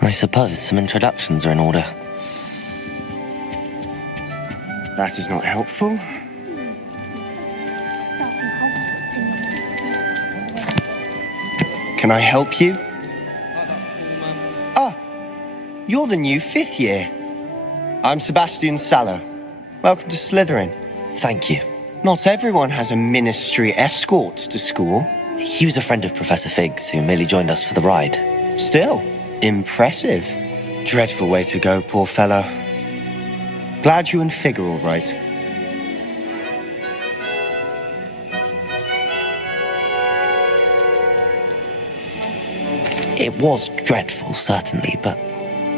I suppose some introductions are in order. That is not helpful. Can I help you? Ah, you're the new 5th year. I'm Sebastian Sallow. Welcome to Slytherin. Thank you. Not everyone has a ministry escort to school. He was a friend of Professor Fig's who merely joined us for the ride. Still, impressive. Dreadful way to go, poor fellow. Glad you and Fig are all right. It was dreadful, certainly, but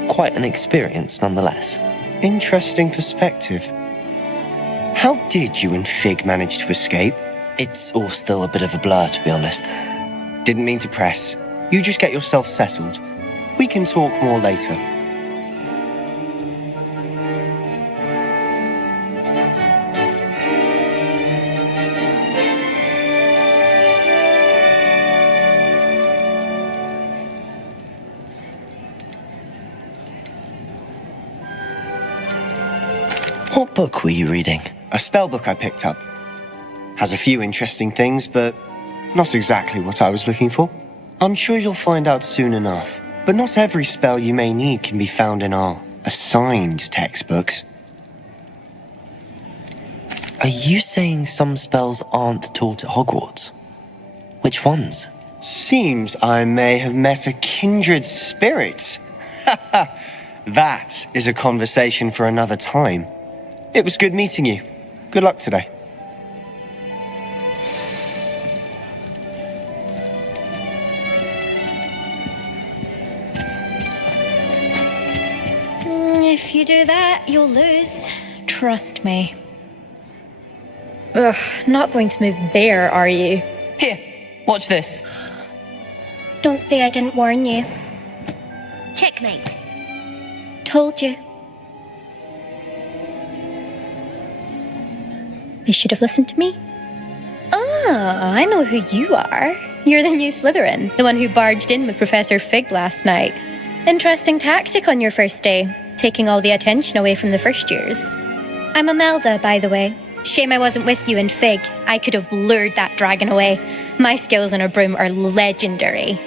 quite an experience nonetheless. Interesting perspective. How did you and Fig manage to escape? It's all still a bit of a blur, to be honest. Didn't mean to press. You just get yourself settled. We can talk more later. What book were you reading? A spell book I picked up. Has a few interesting things, but not exactly what I was looking for. I'm sure you'll find out soon enough. But not every spell you may need can be found in our assigned textbooks. Are you saying some spells aren't taught at Hogwarts? Which ones? Seems I may have met a kindred spirit. That is a conversation for another time. It was good meeting you. Good luck today. If you do that, you'll lose. Trust me. Ugh, not going to move there, are you? Here, watch this. Don't say I didn't warn you. Checkmate. Told you. They should have listened to me. Ah, I know who you are. You're the new Slytherin, the one who barged in with Professor Fig last night. Interesting tactic on your first day, taking all the attention away from the first years. I'm Imelda, by the way. Shame I wasn't with you and Fig. I could have lured that dragon away. My skills on a broom are legendary.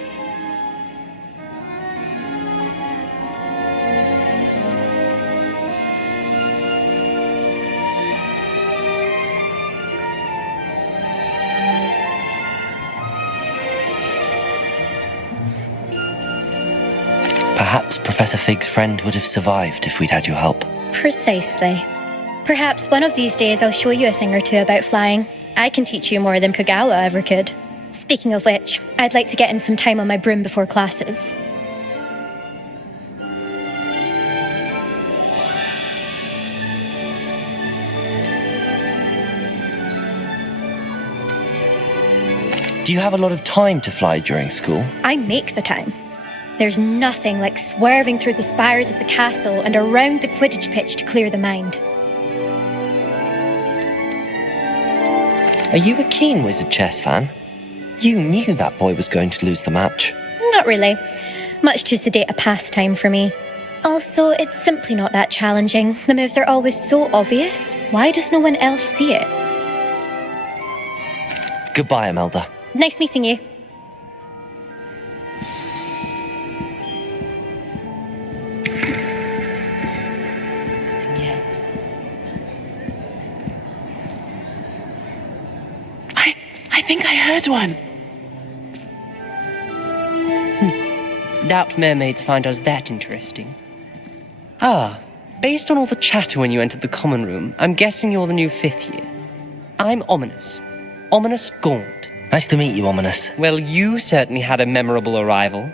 Perhaps Professor Fig's friend would have survived if we'd had your help. Precisely. Perhaps one of these days I'll show you a thing or two about flying. I can teach you more than Kagawa ever could. Speaking of which, I'd like to get in some time on my broom before classes. Do you have a lot of time to fly during school? I make the time. There's nothing like swerving through the spires of the castle and around the Quidditch pitch to clear the mind. Are you a keen Wizard chess fan? You knew that boy was going to lose the match. Not really. Much too sedate a pastime for me. Also, it's simply not that challenging. The moves are always so obvious. Why does no one else see it? Goodbye, Imelda. Nice meeting you. I think I heard one. Doubt mermaids find us that interesting. Ah, based on all the chatter when you entered the common room, I'm guessing you're the new 5th year. I'm Ominous. Ominous Gaunt. Nice to meet you, Ominous. Well, you certainly had a memorable arrival.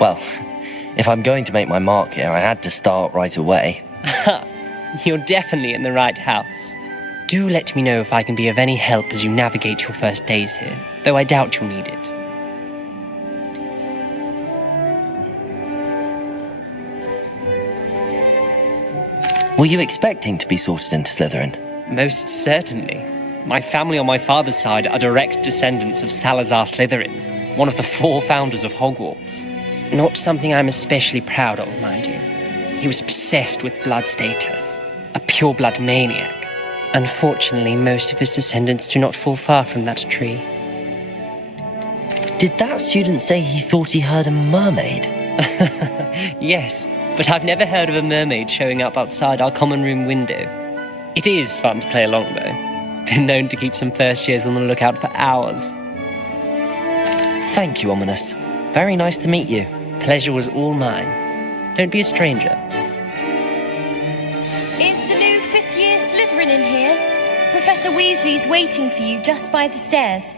Well, If I'm going to make my mark here, I had to start right away. You're definitely in the right house. Do let me know if I can be of any help as you navigate your first days here, though I doubt you'll need it. Were you expecting to be sorted into Slytherin? Most certainly. My family on my father's side are direct descendants of Salazar Slytherin, one of the 4 founders of Hogwarts. Not something I'm especially proud of, mind you. He was obsessed with blood status, a pure-blood maniac. Unfortunately, most of his descendants do not fall far from that tree. Did that student say he thought he heard a mermaid? Yes, but I've never heard of a mermaid showing up outside our common room window. It is fun to play along, though. Been known to keep some first years on the lookout for hours. Thank you, Ominous. Very nice to meet you. Pleasure was all mine. Don't be a stranger. Is the new 5th year Slytherin in here? Professor Weasley's waiting for you just by the stairs.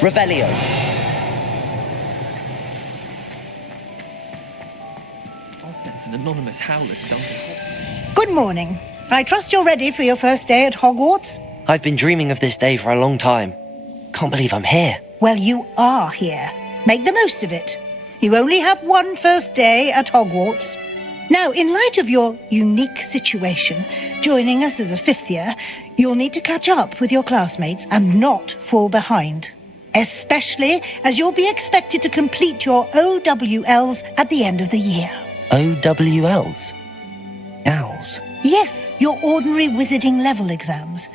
Revelio. I'll send an anonymous howler to Duncan. Good morning. I trust you're ready for your first day at Hogwarts? I've been dreaming of this day for a long time. Can't believe I'm here. Well, you are here. Make the most of it. You only have one first day at Hogwarts. Now, in light of your unique situation, joining us as a 5th year, you'll need to catch up with your classmates and not fall behind. Especially as you'll be expected to complete your OWLs at the end of the year. OWLs? Owls? Yes, your ordinary wizarding level exams.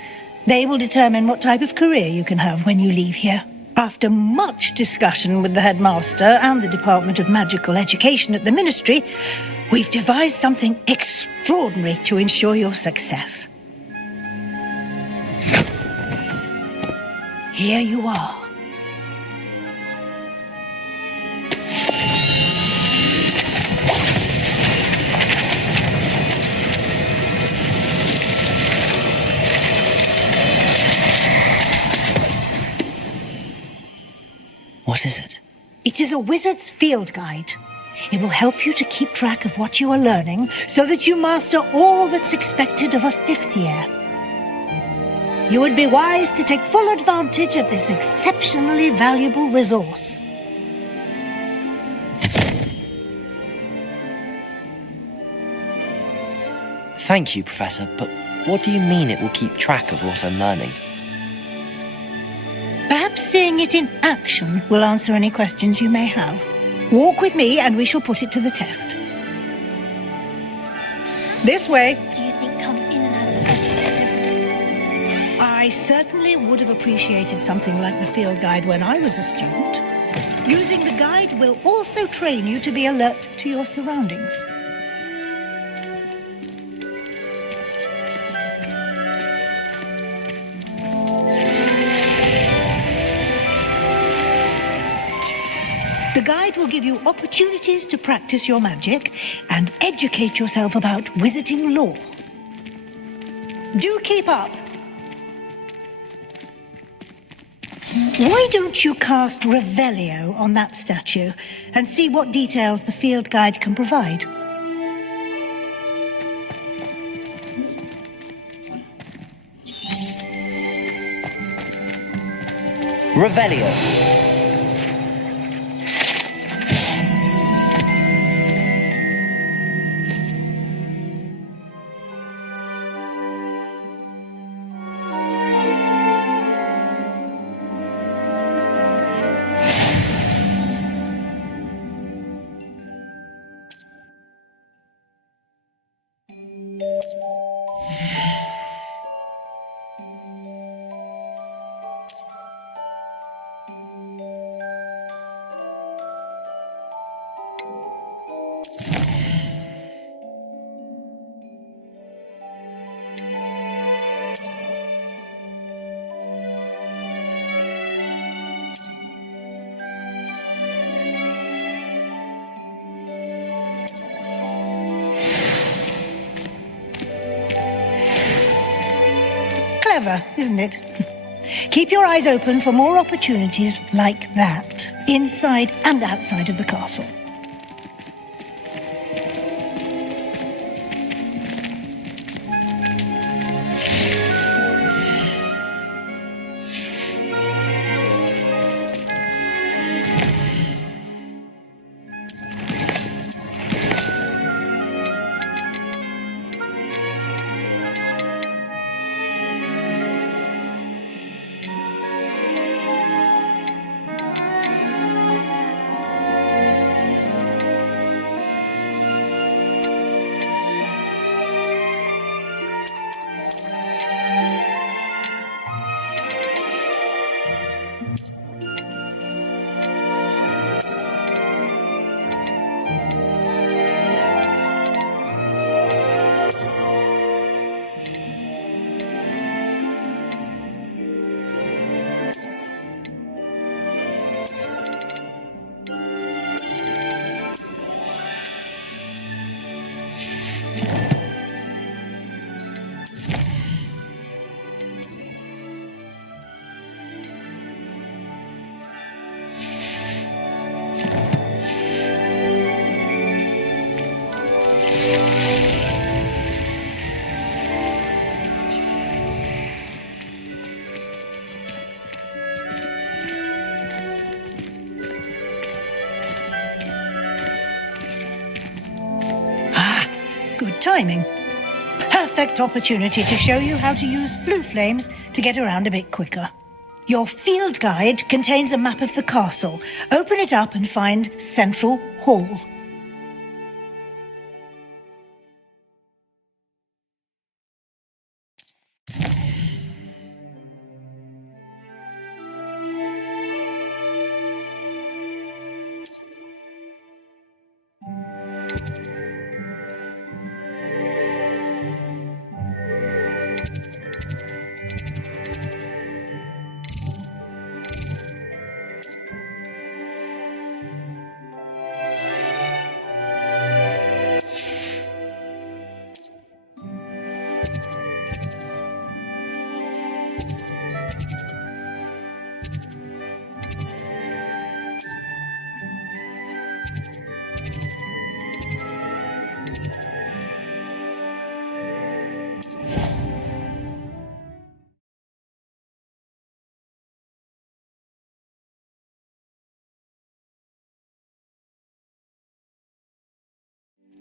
They will determine what type of career you can have when you leave here. After much discussion with the headmaster and the Department of Magical Education at the Ministry, we've devised something extraordinary to ensure your success. Here you are. What is it? It is a wizard's field guide. It will help you to keep track of what you are learning so that you master all that's expected of a 5th year. You would be wise to take full advantage of this exceptionally valuable resource. Thank you, Professor, but what do you mean it will keep track of what I'm learning? Perhaps seeing it in action will answer any questions you may have. Walk with me and we shall put it to the test. This way. Do you think come in and out of the I certainly would have appreciated something like the field guide when I was a student. Using the guide will also train you to be alert to your surroundings. The guide will give you opportunities to practice your magic and educate yourself about wizarding lore. Do keep up. Why don't you cast Revelio on that statue and see what details the field guide can provide? Revelio. clever, isn't it? Keep your eyes open for more opportunities like that, inside and outside of the castle. Good timing. Perfect opportunity to show you how to use flue flames to get around a bit quicker. Your field guide contains a map of the castle. Open it up and find Central Hall.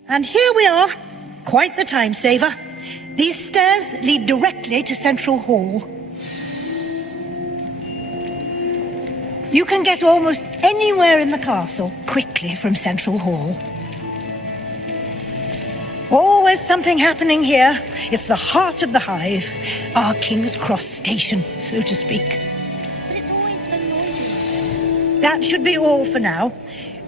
And here we are. Quite the time saver. These stairs lead directly to Central Hall. You can get almost anywhere in the castle quickly from Central Hall. Always something happening here. It's the heart of the hive, our King's Cross station, so to speak. But it's always so noisy. That should be all for now.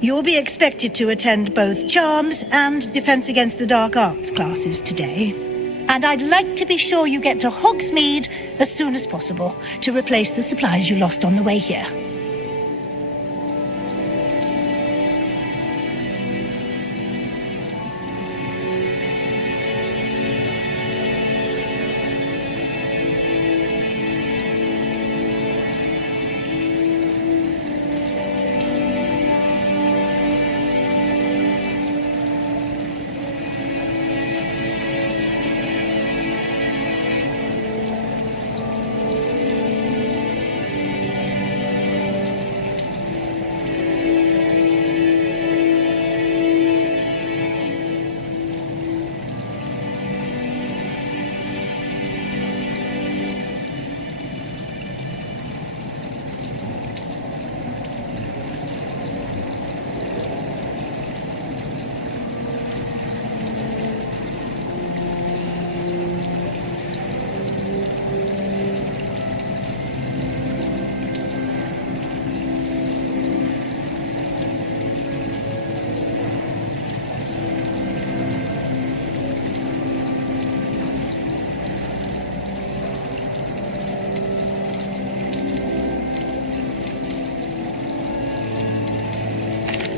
You'll be expected to attend both Charms and Defense Against the Dark Arts classes today. And I'd like to be sure you get to Hogsmeade as soon as possible to replace the supplies you lost on the way here.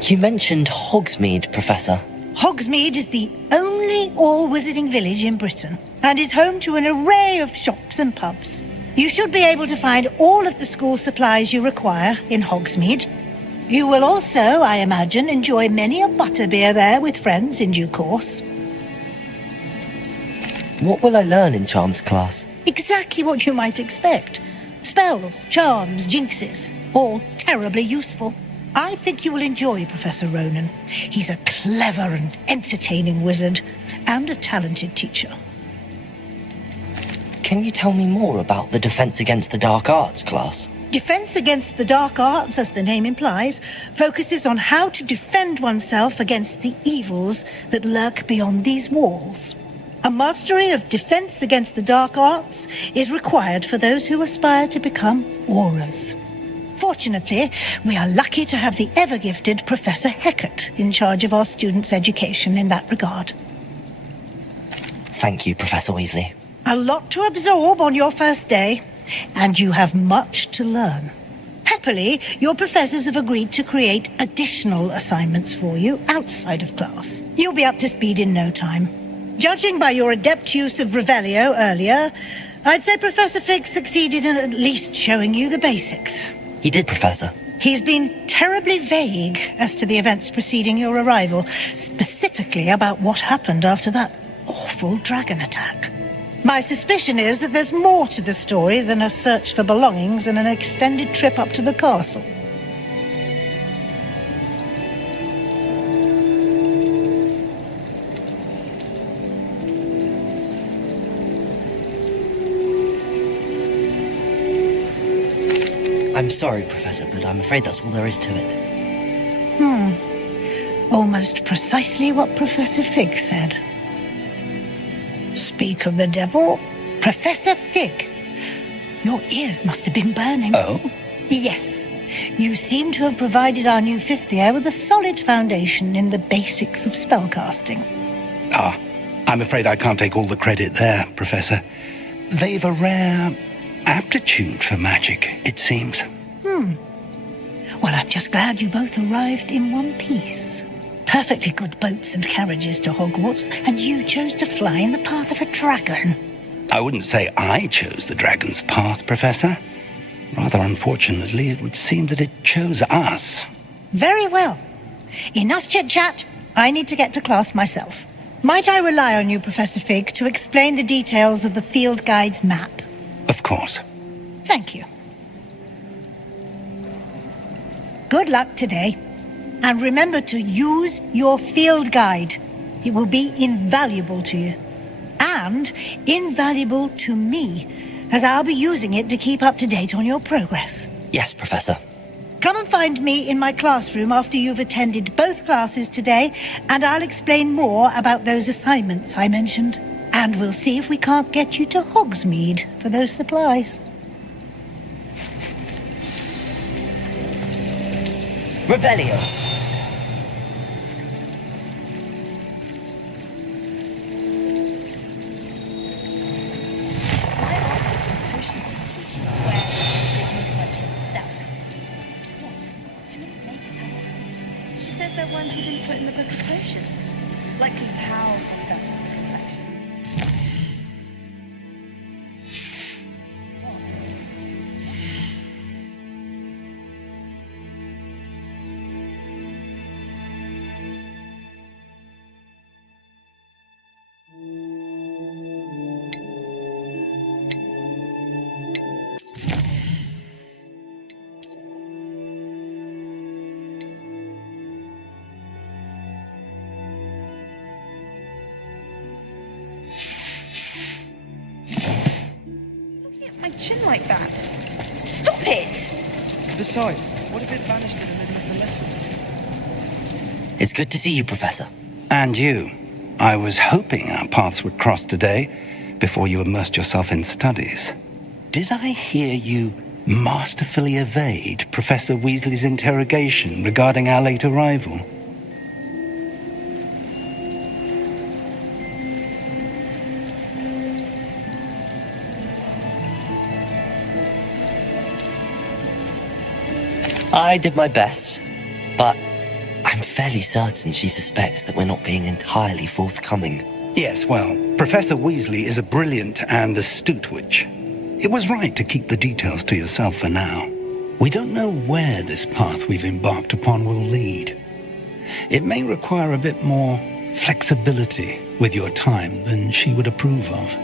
You mentioned Hogsmeade, Professor. Hogsmeade is the only all-wizarding village in Britain and is home to an array of shops and pubs. You should be able to find all of the school supplies you require in Hogsmeade. You will also, I imagine, enjoy many a butterbeer there with friends in due course. What will I learn in Charms class? Exactly what you might expect. Spells, charms, jinxes, all terribly useful. I think you will enjoy Professor Ronan. He's a clever and entertaining wizard, and a talented teacher. Can you tell me more about the Defense Against the Dark Arts class? Defense Against the Dark Arts, as the name implies, focuses on how to defend oneself against the evils that lurk beyond these walls. A mastery of Defense Against the Dark Arts is required for those who aspire to become auras. Fortunately, we are lucky to have the ever-gifted Professor Hecat in charge of our students' education in that regard. Thank you, Professor Weasley. A lot to absorb on your first day, and you have much to learn. Happily, your professors have agreed to create additional assignments for you outside of class. You'll be up to speed in no time. Judging by your adept use of Revelio earlier, I'd say Professor Fig succeeded in at least showing you the basics. He did, Professor. He's been terribly vague as to the events preceding your arrival, specifically about what happened after that awful dragon attack. My suspicion is that there's more to the story than a search for belongings and an extended trip up to the castle. I'm sorry, Professor, but I'm afraid that's all there is to it. Almost precisely what Professor Fig said. Speak of the devil, Professor Fig. Your ears must have been burning. Oh? Yes. You seem to have provided our new fifth year with a solid foundation in the basics of spellcasting. Ah, I'm afraid I can't take all the credit there, Professor. They've a rare aptitude for magic, it seems. Well, I'm just glad you both arrived in one piece. Perfectly good boats and carriages to Hogwarts, and you chose to fly in the path of a dragon. I wouldn't say I chose the dragon's path, Professor. Rather unfortunately, it would seem that it chose us. Very well. Enough chit-chat. I need to get to class myself. Might I rely on you, Professor Fig, to explain the details of the field guide's map? Of course. Thank you. Good luck today. And remember to use your field guide. It will be invaluable to you. And invaluable to me, as I'll be using it to keep up to date on your progress. Yes, Professor. Come and find me in my classroom after you've attended both classes today, and I'll explain more about those assignments I mentioned. And we'll see if we can't get you to Hogsmeade for those supplies. Revelio. They're ones you didn't put in the book of potions. Likely how of them collection. My chin like that. Stop it! Besides, what if it vanished in the middle of the lesson? It's good to see you, Professor. And you. I was hoping our paths would cross today before you immersed yourself in studies. Did I hear you masterfully evade Professor Weasley's interrogation regarding our late arrival? I did my best, but I'm fairly certain she suspects that we're not being entirely forthcoming. Yes, well, Professor Weasley is a brilliant and astute witch. It was right to keep the details to yourself for now. We don't know where this path we've embarked upon will lead. It may require a bit more flexibility with your time than she would approve of.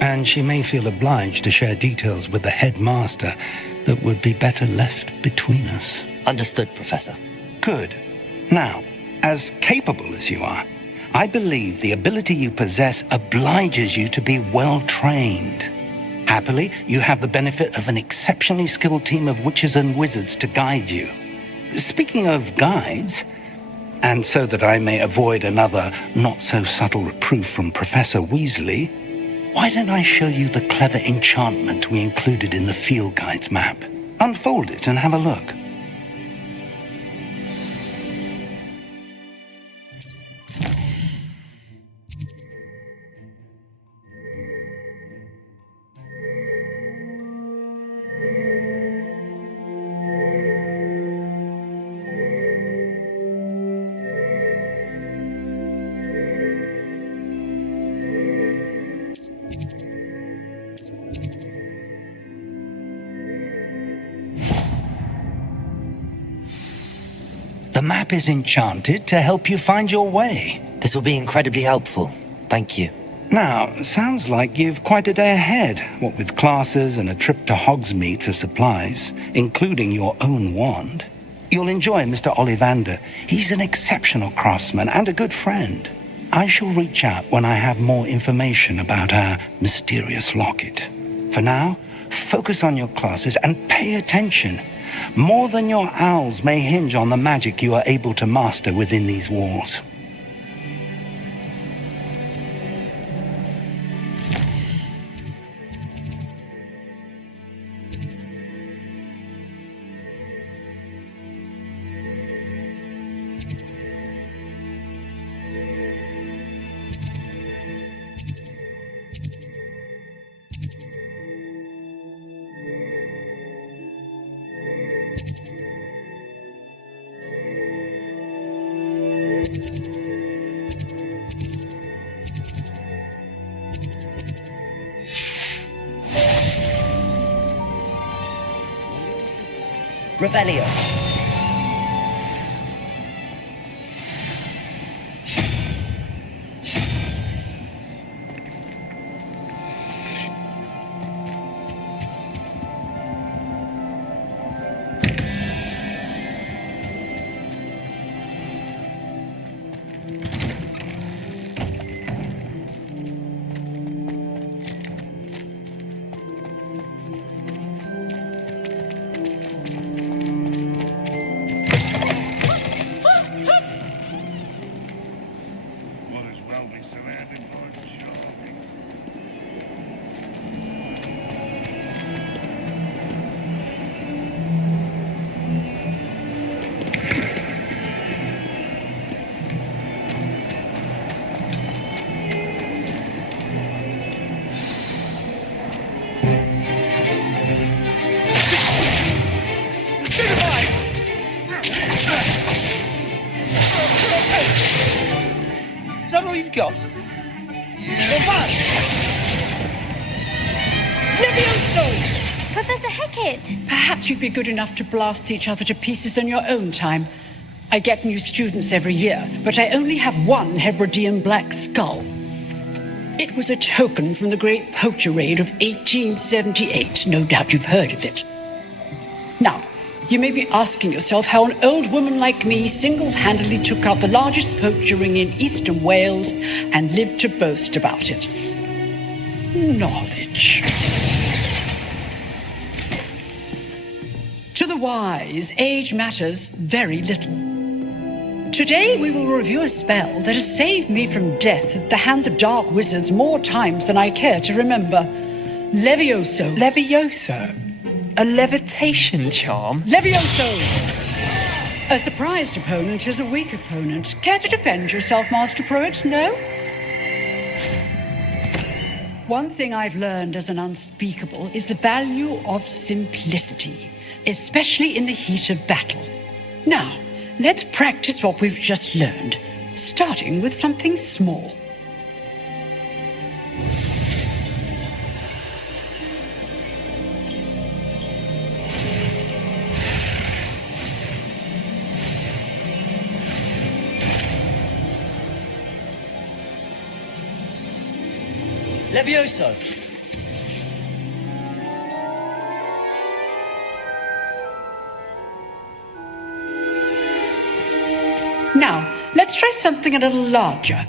And she may feel obliged to share details with the headmaster that would be better left between us. Understood, Professor. Good. Now, as capable as you are, I believe the ability you possess obliges you to be well-trained. Happily, you have the benefit of an exceptionally skilled team of witches and wizards to guide you. Speaking of guides, and so that I may avoid another not-so-subtle reproof from Professor Weasley, why don't I show you the clever enchantment we included in the field guide's map? Unfold it and have a look. The map is enchanted to help you find your way. This will be incredibly helpful. Thank you. Now, sounds like you've quite a day ahead, what with classes and a trip to Hogsmeade for supplies, including your own wand. You'll enjoy Mr. Ollivander. He's an exceptional craftsman and a good friend. I shall reach out when I have more information about our mysterious locket. For now, focus on your classes and pay attention. More than your owls may hinge on the magic you are able to master within these walls. Revelio. Got? Levioso! Professor Hecat! Perhaps you'd be good enough to blast each other to pieces in your own time. I get new students every year, but I only have one Hebridean black skull. It was a token from the Great Poacher Raid of 1878. No doubt you've heard of it. Now, you may be asking yourself how an old woman like me single-handedly took out the largest poacher ring in eastern Wales and lived to boast about it. Knowledge. To the wise, age matters very little. Today we will review a spell that has saved me from death at the hands of dark wizards more times than I care to remember. Levioso. Levioso? A levitation charm? Levioso! A surprised opponent is a weak opponent. Care to defend yourself, Master Pruitt? No? One thing I've learned as an unspeakable is the value of simplicity, especially in the heat of battle. Now, let's practice what we've just learned, starting with something small. Levioso! Now, let's try something a little larger.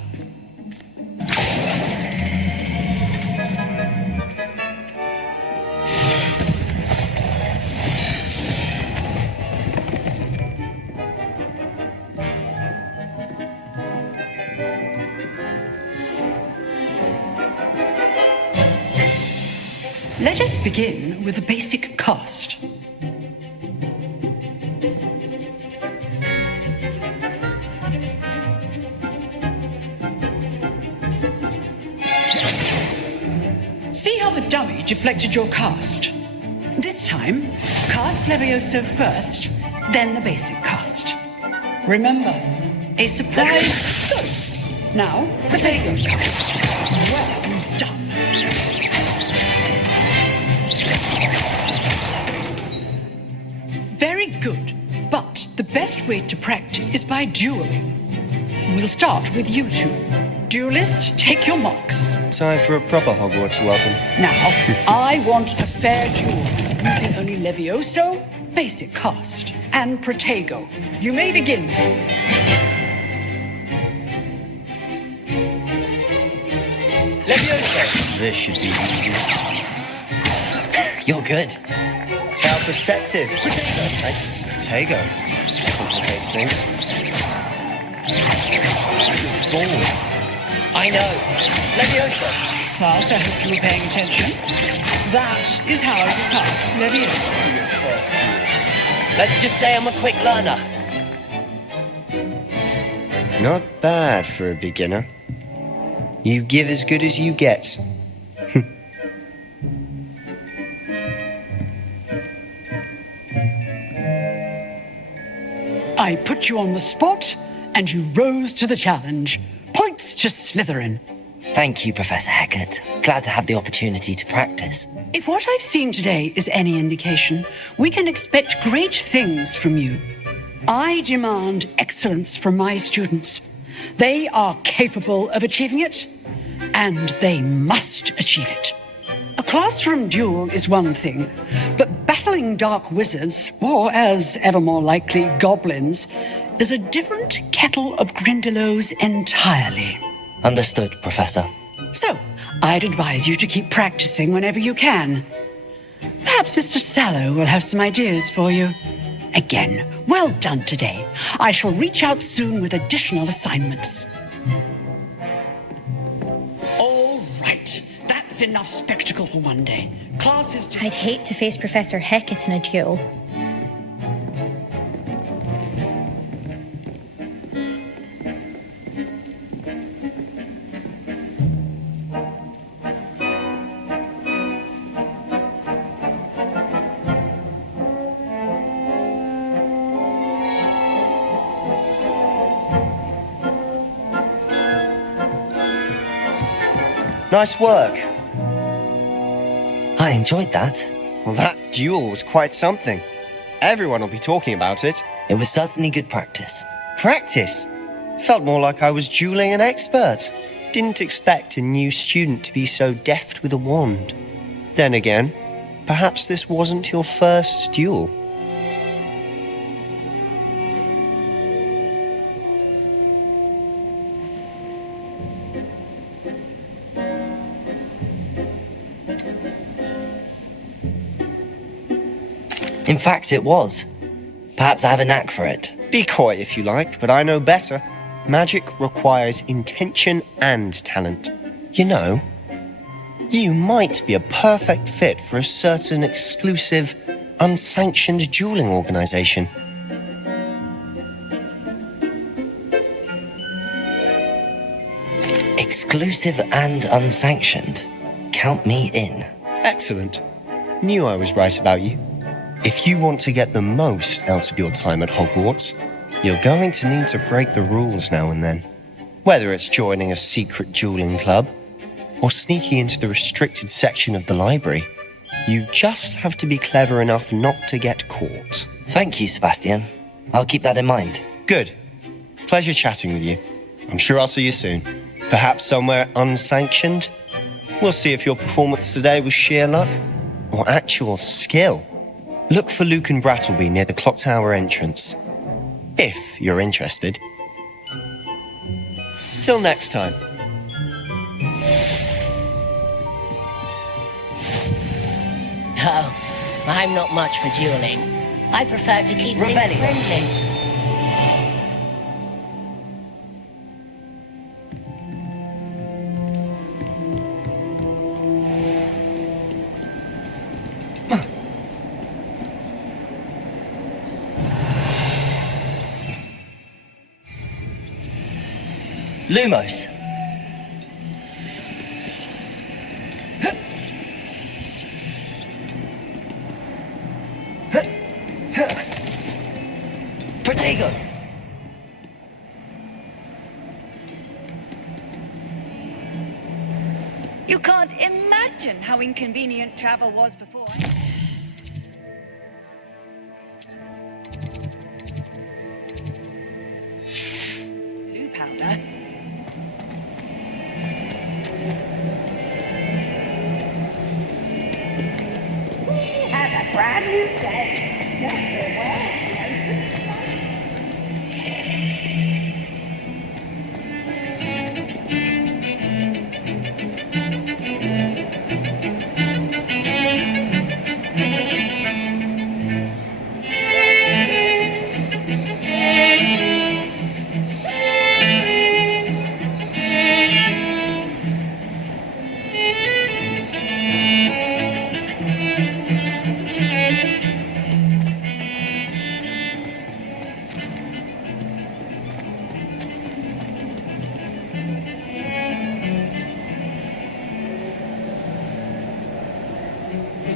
Let us begin with the basic cast. See how the dummy deflected your cast? This time, cast Levioso first, then the basic cast. Remember, a surprise. Good. Now, the basic cast. Well done. Very good, but the best way to practice is by dueling. We'll start with you two. Duelists, take your marks. Time for a proper Hogwarts welcome. Now, I want a fair duel, using only Levioso, basic cast, and Protego. You may begin. Levioso! This should be easy. You're good. How perceptive. Protego. Complicates things. Good ball. I know. Levioso. Class, I hope you were paying attention. That is how you pass Levioso. Let's just say I'm a quick learner. Not bad for a beginner. You give as good as you get. I put you on the spot, and you rose to the challenge. Points to Slytherin. Thank you, Professor Hecat. Glad to have the opportunity to practice. If what I've seen today is any indication, we can expect great things from you. I demand excellence from my students. They are capable of achieving it, and they must achieve it. A classroom duel is one thing, but battling dark wizards, or as ever more likely, goblins, is a different kettle of Grindylows entirely. Understood, Professor. So, I'd advise you to keep practicing whenever you can. Perhaps Mr. Sallow will have some ideas for you. Again, well done today. I shall reach out soon with additional assignments. All right, that's enough spectacle for one day. Class is I'd hate to face Professor Hecat in a duel. Nice work. I enjoyed that. Well, that duel was quite something. Everyone will be talking about it. It was certainly good practice. Practice? Felt more like I was dueling an expert. Didn't expect a new student to be so deft with a wand. Then again, perhaps this wasn't your first duel. In fact, it was. Perhaps I have a knack for it. Be coy if you like, but I know better. Magic requires intention and talent. You know, you might be a perfect fit for a certain exclusive, unsanctioned dueling organization. Exclusive and unsanctioned. Count me in. Excellent. Knew I was right about you. If you want to get the most out of your time at Hogwarts, you're going to need to break the rules now and then. Whether it's joining a secret dueling club or sneaking into the restricted section of the library, you just have to be clever enough not to get caught. Thank you, Sebastian. I'll keep that in mind. Good. Pleasure chatting with you. I'm sure I'll see you soon. Perhaps somewhere unsanctioned? We'll see if your performance today was sheer luck or actual skill. Look for Luke and Brattleby near the clock tower entrance, if you're interested. Till next time. Oh, I'm not much for dueling. I prefer to keep things friendly. Lumos. Protego. You can't imagine how inconvenient travel was before. Blue powder. Has a brand new day. Just so well.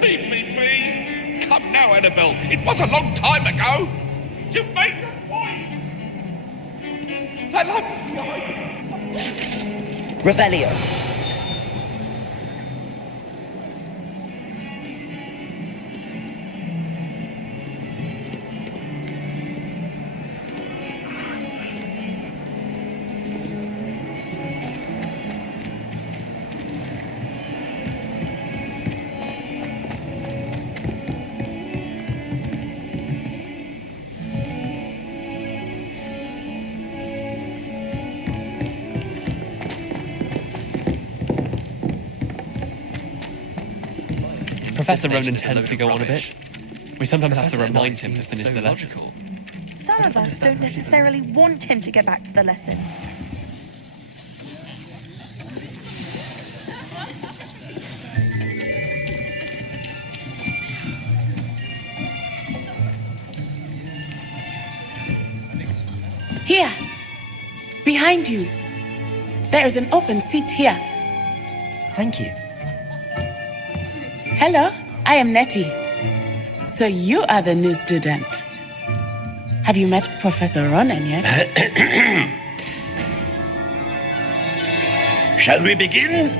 Leave me be! Come now, Annabelle. It was a long time ago. You've made your point. The lamp Revelio. Professor Ronan tends to go on a bit. We sometimes have to remind him to finish the lesson. Some of us don't necessarily want him to get back to the lesson. Here, behind you. There is an open seat here. Thank you. Hello, I am Nettie. So you are the new student. Have you met Professor Ronan yet? Shall we begin?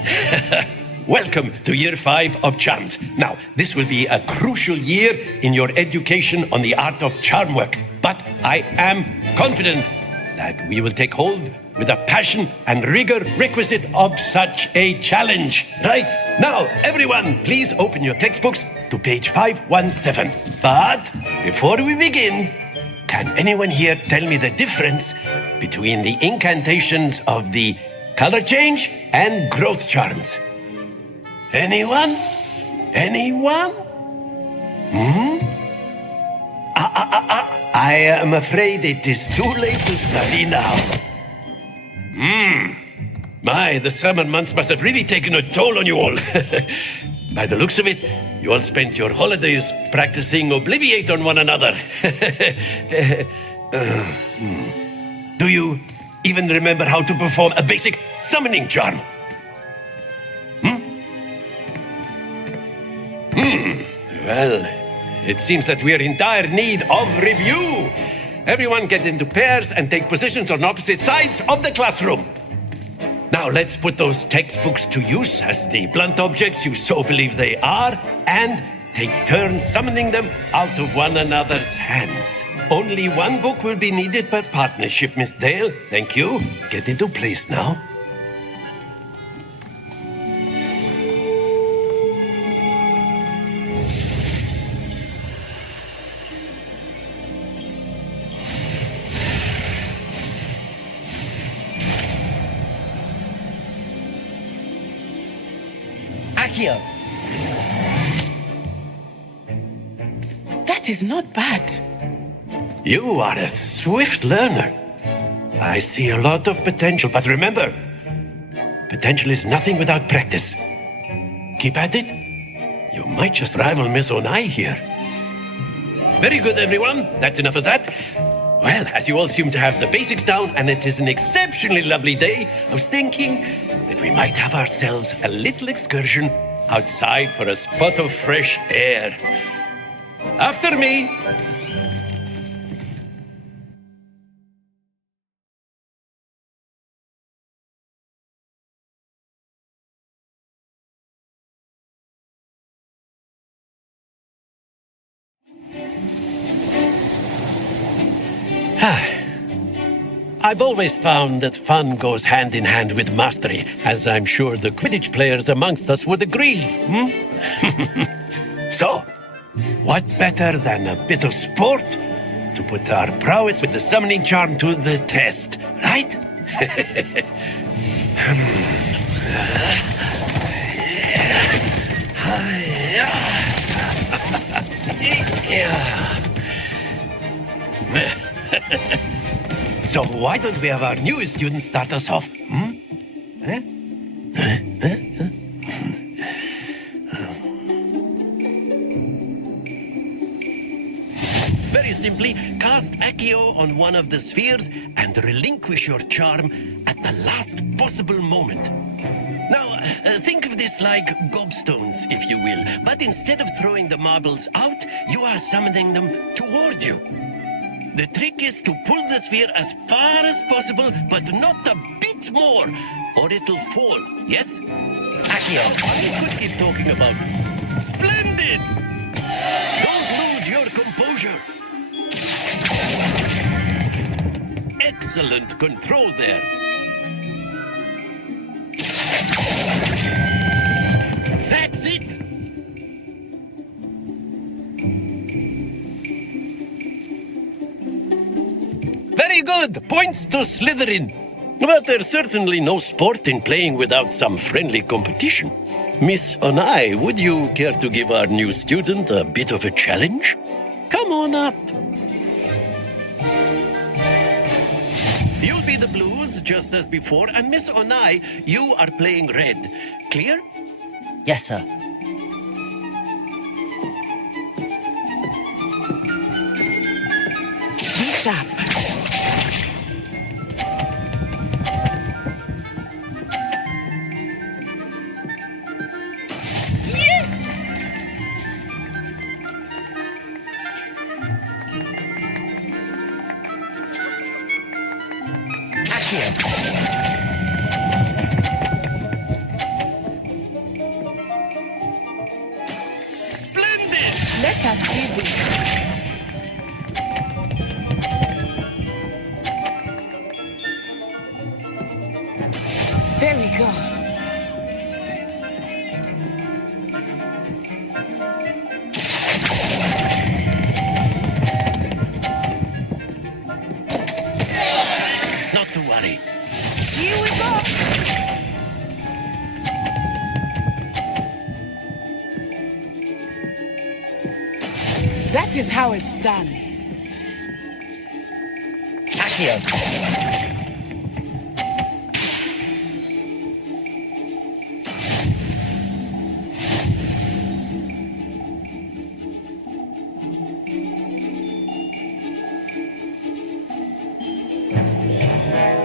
Welcome to Year 5 of Charms. Now, this will be a crucial year in your education on the art of charm work. But I am confident that we will take hold with the passion and rigor requisite of such a challenge. Right, now, everyone, please open your textbooks to page 517. But before we begin, can anyone here tell me the difference between the incantations of the color change and growth charms? Anyone? Anyone? I am afraid it is too late to study now. My, the summer months must have really taken a toll on you all. By the looks of it, you all spent your holidays practicing Obliviate on one another. Do you even remember how to perform a basic summoning charm? Well, it seems that we are in dire need of review. Everyone get into pairs and take positions on opposite sides of the classroom. Now let's put those textbooks to use as the blunt objects you so believe they are, and take turns summoning them out of one another's hands. Only one book will be needed per partnership, Miss Dale. Thank you. Get into place now. Accio. That is not bad. You are a swift learner. I see a lot of potential, but remember, potential is nothing without practice. Keep at it. You might just rival Miss Onai here. Very good, everyone. That's enough of that. Well, as you all seem to have the basics down, and it is an exceptionally lovely day, I was thinking that we might have ourselves a little excursion outside for a spot of fresh air. After me. I've always found that fun goes hand in hand with mastery, as I'm sure the Quidditch players amongst us would agree. So, what better than a bit of sport to put our prowess with the summoning charm to the test, right? So why don't we have our newest student start us off? Very simply, cast Accio on one of the spheres and relinquish your charm at the last possible moment. Now, think of this like gobstones, if you will, but instead of throwing the marbles out, you are summoning them toward you. The trick is to pull the sphere as far as possible, but not a bit more, or it'll fall, yes? Accio, we could keep talking about. Splendid! Don't lose your composure. Excellent control there. That's it! Very good! Points to Slytherin. But there's certainly no sport in playing without some friendly competition. Miss Onai, would you care to give our new student a bit of a challenge? Come on up. You'll be the blues, just as before, and Miss Onai, you are playing red. Clear? Yes, sir. Be sharp. Splendid! Let us see this. There we go. Not to worry. Here we go. That is how it's done. Accio.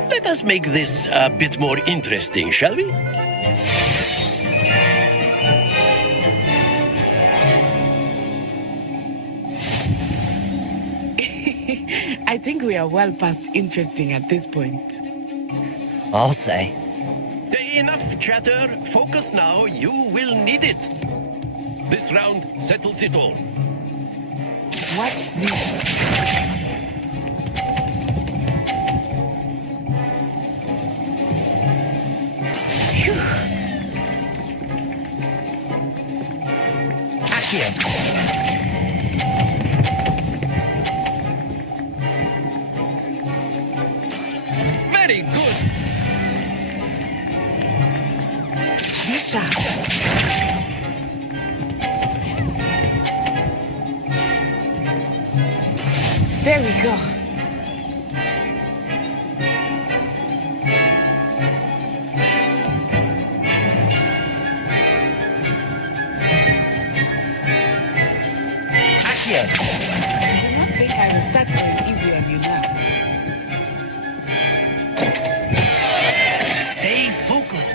Let us make this a bit more interesting, shall we? I think we are well past interesting at this point. I'll say. Enough chatter. Focus now. You will need it. This round settles it all. Watch this. Accio. Very good. Be sharp. There we go. Accio! Do not think I will start going easy on you now. Stay focused.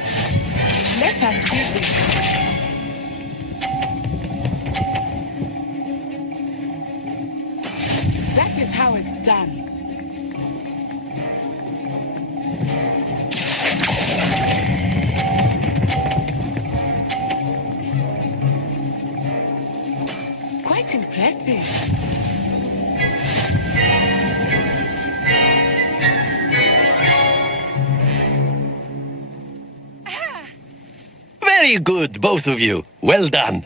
Let us do this. That is how it's done. Quite impressive. Very good, both of you. Well done.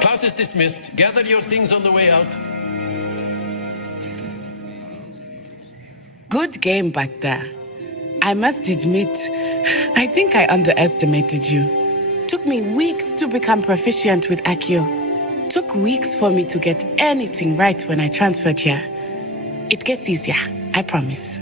Class is dismissed. Gather your things on the way out. Good game back there. I must admit, I think I underestimated you. Took me weeks to become proficient with Accio. Took weeks for me to get anything right when I transferred here. It gets easier, I promise.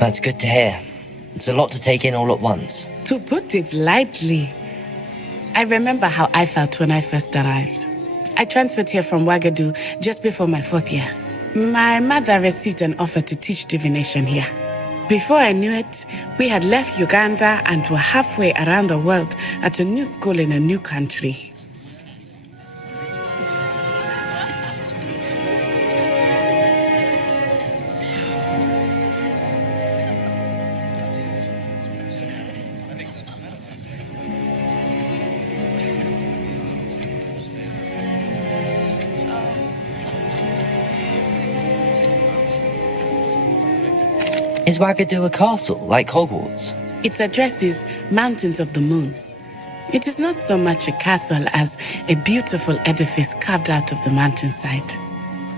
That's good to hear. It's a lot to take in all at once. To put it lightly, I remember how I felt when I first arrived. I transferred here from Ouagadougou just before my 4th year. My mother received an offer to teach divination here. Before I knew it, we had left Uganda and were halfway around the world at a new school in a new country. Is Ouagadougou a castle, like Hogwarts? Its address is Mountains of the Moon. It is not so much a castle as a beautiful edifice carved out of the mountainside.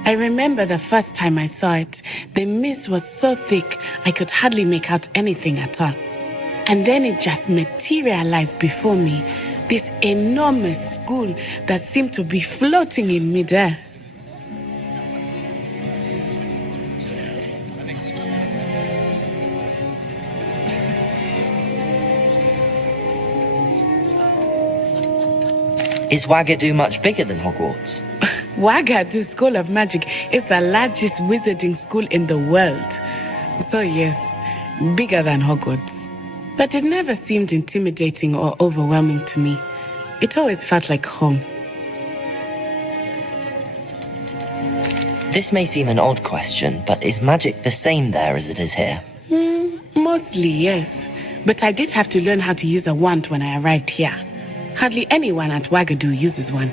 I remember the first time I saw it, the mist was so thick I could hardly make out anything at all. And then it just materialized before me, this enormous school that seemed to be floating in midair. Is Ouagadougou much bigger than Hogwarts? Ouagadougou School of Magic is the largest wizarding school in the world. So yes, bigger than Hogwarts. But it never seemed intimidating or overwhelming to me. It always felt like home. This may seem an odd question, but is magic the same there as it is here? Mostly, yes. But I did have to learn how to use a wand when I arrived here. Hardly anyone at Ouagadougou uses one.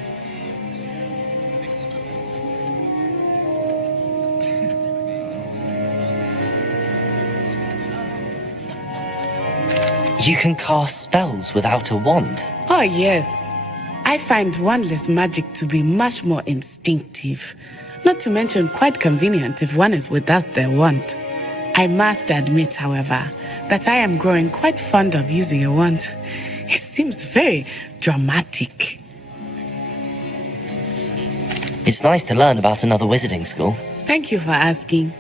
You can cast spells without a wand? Oh, yes. I find wandless magic to be much more instinctive. Not to mention quite convenient if one is without their wand. I must admit, however, that I am growing quite fond of using a wand. It seems very dramatic. It's nice to learn about another wizarding school. Thank you for asking.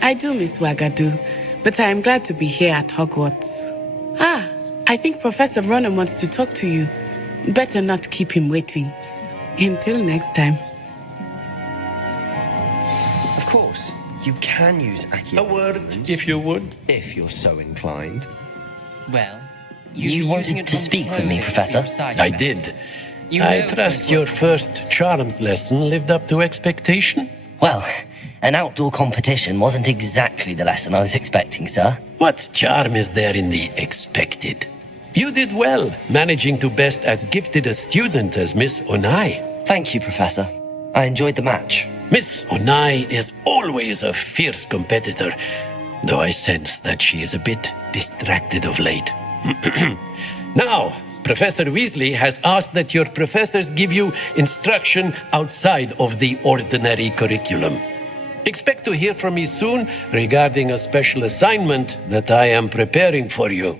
I do miss Ouagadougou, but I am glad to be here at Hogwarts. I think Professor Ronan wants to talk to you. Better not keep him waiting. Until next time. Of course, you can use Accio. A word, if you would. If you're so inclined. Well, You wanted to speak with me, Professor? I did. I trust your first charms lesson lived up to expectation? Well, an outdoor competition wasn't exactly the lesson I was expecting, sir. What charm is there in the expected? You did well, managing to best as gifted a student as Miss Onai. Thank you, Professor. I enjoyed the match. Miss Onai is always a fierce competitor, though I sense that she is a bit distracted of late. Now, Professor Weasley has asked that your professors give you instruction outside of the ordinary curriculum. Expect to hear from me soon regarding a special assignment that I am preparing for you.